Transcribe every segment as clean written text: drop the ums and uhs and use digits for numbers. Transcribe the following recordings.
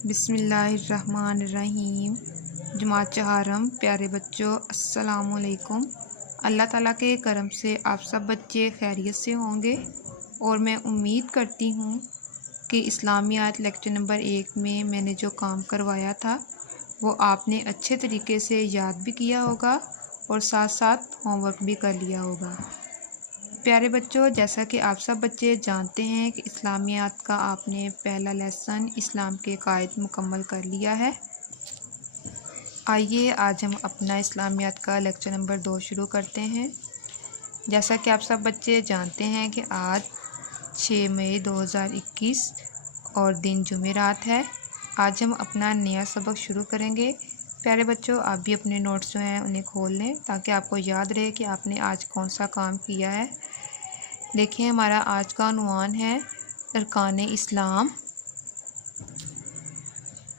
بسم اللہ الرحمن الرحیم۔ جماعت چہارم پیارے بچوں، السلام علیکم۔ اللہ تعالیٰ کے کرم سے آپ سب بچے خیریت سے ہوں گے اور میں امید کرتی ہوں کہ اسلامیات لیکچر نمبر 1 میں نے جو کام کروایا تھا وہ آپ نے اچھے طریقے سے یاد بھی کیا ہوگا اور ساتھ ساتھ ہوم ورک بھی کر لیا ہوگا۔ پیارے بچوں، جیسا کہ آپ سب بچے جانتے ہیں کہ اسلامیات کا آپ نے پہلا لیسن اسلام کے قواعد مکمل کر لیا ہے۔ آئیے آج ہم اپنا اسلامیات کا لیکچر نمبر 2 شروع کرتے ہیں۔ جیسا کہ آپ سب بچے جانتے ہیں کہ آج 6 مئی 2021 اور دن جمعرات ہے۔ آج ہم اپنا نیا سبق شروع کریں گے۔ پیارے بچوں، آپ بھی اپنے نوٹس جو ہیں انہیں کھول لیں تاکہ آپ کو یاد رہے کہ آپ نے آج کون سا کام کیا ہے۔ دیکھیں، ہمارا آج کا عنوان ہے ارکان اسلام۔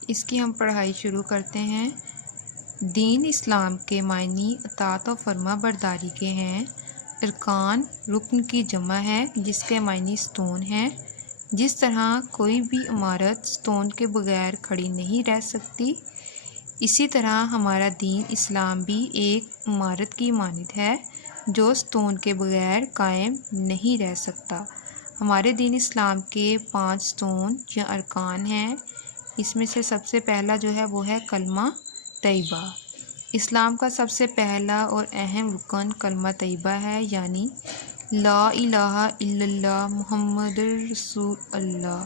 اس کی ہم پڑھائی شروع کرتے ہیں۔ دین اسلام کے معنی اطاعت و فرما برداری کے ہیں۔ ارکان رکن کی جمع ہے جس کے معنی ستون ہیں۔ جس طرح کوئی بھی عمارت ستون کے بغیر کھڑی نہیں رہ سکتی، اسی طرح ہمارا دین اسلام بھی ایک عمارت کی مانند ہے جو ستون کے بغیر قائم نہیں رہ سکتا۔ ہمارے دین اسلام کے 5 ستون یا ارکان ہیں۔ اس میں سے سب سے پہلا جو ہے وہ ہے کلمہ طیبہ۔ اسلام کا سب سے پہلا اور اہم رکن کلمہ طیبہ ہے، یعنی لا الہ الا اللہ محمد رسول اللہ،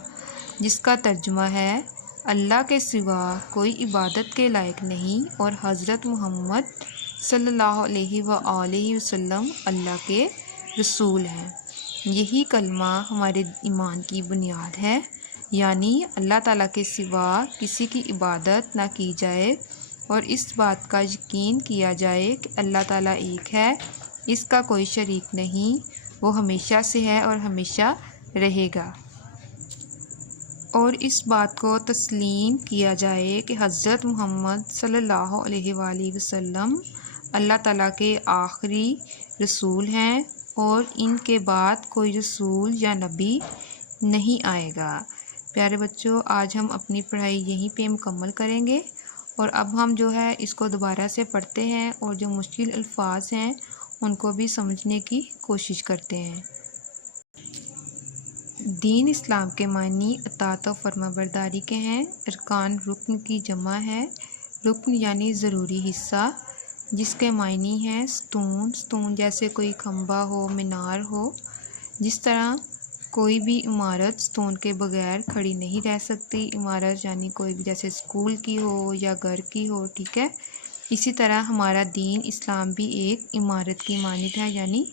جس کا ترجمہ ہے اللہ کے سوا کوئی عبادت کے لائق نہیں اور حضرت محمد صلی اللہ علیہ وآلہ وسلم اللہ کے رسول ہیں۔ یہی کلمہ ہمارے ایمان کی بنیاد ہے، یعنی اللہ تعالیٰ کے سوا کسی کی عبادت نہ کی جائے اور اس بات کا یقین کیا جائے کہ اللہ تعالیٰ ایک ہے، اس کا کوئی شریک نہیں، وہ ہمیشہ سے ہے اور ہمیشہ رہے گا۔ اور اس بات کو تسلیم کیا جائے کہ حضرت محمد صلی اللہ علیہ وآلہ وسلم اللہ تعالیٰ کے آخری رسول ہیں اور ان کے بعد کوئی رسول یا نبی نہیں آئے گا۔ پیارے بچوں، آج ہم اپنی پڑھائی یہیں پہ مکمل کریں گے اور اب ہم جو ہے اس کو دوبارہ سے پڑھتے ہیں اور جو مشکل الفاظ ہیں ان کو بھی سمجھنے کی کوشش کرتے ہیں۔ دین اسلام کے معنی اطاعت و فرما برداری کے ہیں۔ ارکان رکن کی جمع ہے۔ رکن یعنی ضروری حصہ، جس کے معنی ہیں ستون۔ ستون جیسے کوئی کھمبا ہو، مینار ہو۔ جس طرح کوئی بھی عمارت ستون کے بغیر کھڑی نہیں رہ سکتی۔ عمارت یعنی کوئی بھی جیسے اسکول کی ہو یا گھر کی ہو، ٹھیک ہے۔ اسی طرح ہمارا دین اسلام بھی ایک عمارت کی مانند ہے، یعنی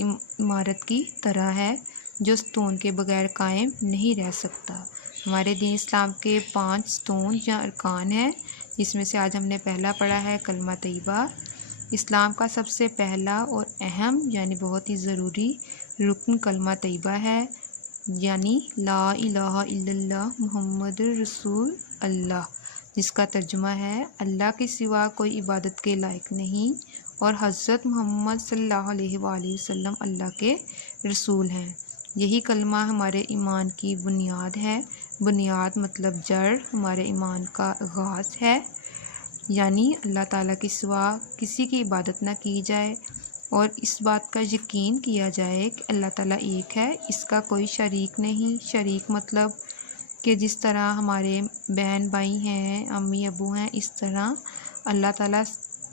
عمارت کی طرح ہے جو ستون کے بغیر قائم نہیں رہ سکتا۔ ہمارے دین اسلام کے 5 ستون یا ارکان ہیں، جس میں سے آج ہم نے پہلا پڑھا ہے کلمہ طیبہ۔ اسلام کا سب سے پہلا اور اہم یعنی بہت ہی ضروری رکن کلمہ طیبہ ہے، یعنی لا الہ الا اللہ محمد رسول اللہ، جس کا ترجمہ ہے اللہ کے سوا کوئی عبادت کے لائق نہیں اور حضرت محمد صلی اللہ علیہ وآلہ وسلم اللہ کے رسول ہیں۔ یہی کلمہ ہمارے ایمان کی بنیاد ہے۔ بنیاد مطلب جڑ، ہمارے ایمان کا آغاز ہے، یعنی اللہ تعالیٰ کے سوا کسی کی عبادت نہ کی جائے اور اس بات کا یقین کیا جائے کہ اللہ تعالیٰ ایک ہے، اس کا کوئی شریک نہیں۔ شریک مطلب کہ جس طرح ہمارے بہن بھائی ہیں، امی ابو ہیں، اس طرح اللہ تعالیٰ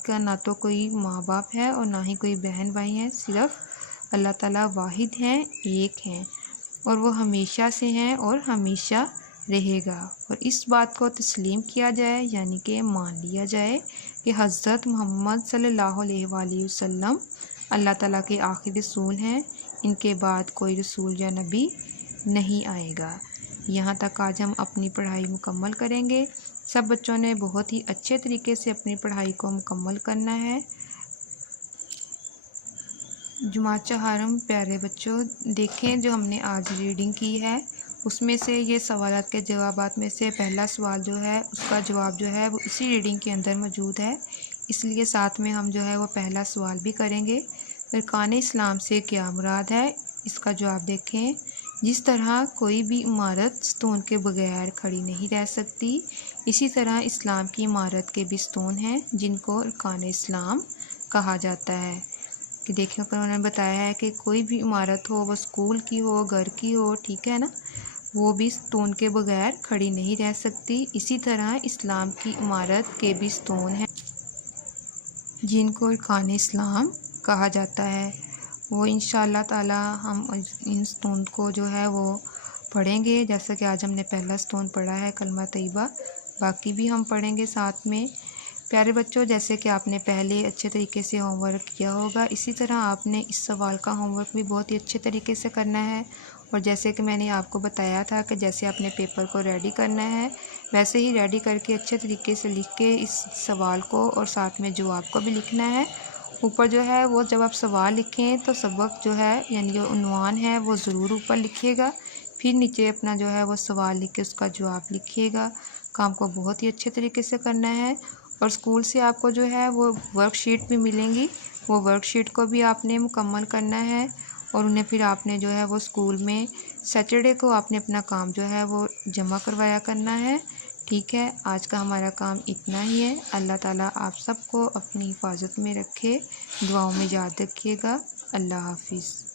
کا نہ تو کوئی ماں باپ ہے اور نہ ہی کوئی بہن بھائی ہیں، صرف اللہ تعالیٰ واحد ہیں، ایک ہیں اور وہ ہمیشہ سے ہیں اور ہمیشہ رہے گا۔ اور اس بات کو تسلیم کیا جائے، یعنی کہ مان لیا جائے کہ حضرت محمد صلی اللہ علیہ وآلہ وسلم اللہ تعالیٰ کے آخری رسول ہیں، ان کے بعد کوئی رسول یا نبی نہیں آئے گا۔ یہاں تک آج ہم اپنی پڑھائی مکمل کریں گے۔ سب بچوں نے بہت ہی اچھے طریقے سے اپنی پڑھائی کو مکمل کرنا ہے۔ جماعت چہارم پیارے بچوں، دیکھیں جو ہم نے آج ریڈنگ کی ہے اس میں سے یہ سوالات کے جوابات میں سے پہلا سوال جو ہے اس کا جواب جو ہے وہ اسی ریڈنگ کے اندر موجود ہے، اس لیے ساتھ میں ہم جو ہے وہ پہلا سوال بھی کریں گے۔ ارکان اسلام سے کیا مراد ہے؟ اس کا جواب دیکھیں جس طرح کوئی بھی عمارت ستون کے بغیر کھڑی نہیں رہ سکتی، اسی طرح اسلام کی عمارت کے بھی ستون ہیں جن کو ارکان اسلام کہا جاتا ہے۔ کہ دیکھیں اوپر انہوں نے بتایا ہے کہ کوئی بھی عمارت ہو، وہ اسکول کی ہو، گھر کی ہو، ٹھیک ہے نا، وہ بھی ستون کے بغیر کھڑی نہیں رہ سکتی۔ اسی طرح اسلام کی عمارت کے بھی ستون ہیں جن کو ارکان اسلام کہا جاتا ہے۔ وہ انشاءاللہ تعالی ہم ان ستون کو جو ہے وہ پڑھیں گے، جیسا کہ آج ہم نے پہلا ستون پڑھا ہے کلمہ طیبہ، باقی بھی ہم پڑھیں گے ساتھ میں۔ پیارے بچوں، جیسے کہ آپ نے پہلے اچھے طریقے سے ہوم ورک کیا ہوگا، اسی طرح آپ نے اس سوال کا ہوم ورک بھی بہت ہی اچھے طریقے سے کرنا ہے۔ اور جیسے کہ میں نے آپ کو بتایا تھا کہ جیسے آپ نے پیپر کو ریڈی کرنا ہے، ویسے ہی ریڈی کر کے اچھے طریقے سے لکھ کے اس سوال کو اور ساتھ میں جواب کو بھی لکھنا ہے۔ اوپر جو ہے وہ جب آپ سوال لکھیں تو سبق جو ہے یعنی جو عنوان ہے وہ ضرور اوپر لکھیے گا، پھر نیچے اپنا جو ہے وہ سوال لکھ کے اس کا جواب لکھیے گا۔ کام کو بہت ہی اچھے طریقے سے کرنا ہے۔ اور اسکول سے آپ کو جو ہے وہ ورک شیٹ بھی ملیں گی، وہ ورک شیٹ کو بھی آپ نے مکمل کرنا ہے اور انہیں پھر آپ نے جو ہے وہ اسکول میں سیٹرڈے کو آپ نے اپنا کام جو ہے وہ جمع کروایا کرنا ہے۔ ٹھیک ہے، آج کا ہمارا کام اتنا ہی ہے۔ اللہ تعالیٰ آپ سب کو اپنی حفاظت میں رکھے، دعاؤں میں یاد رکھیے گا۔ اللہ حافظ۔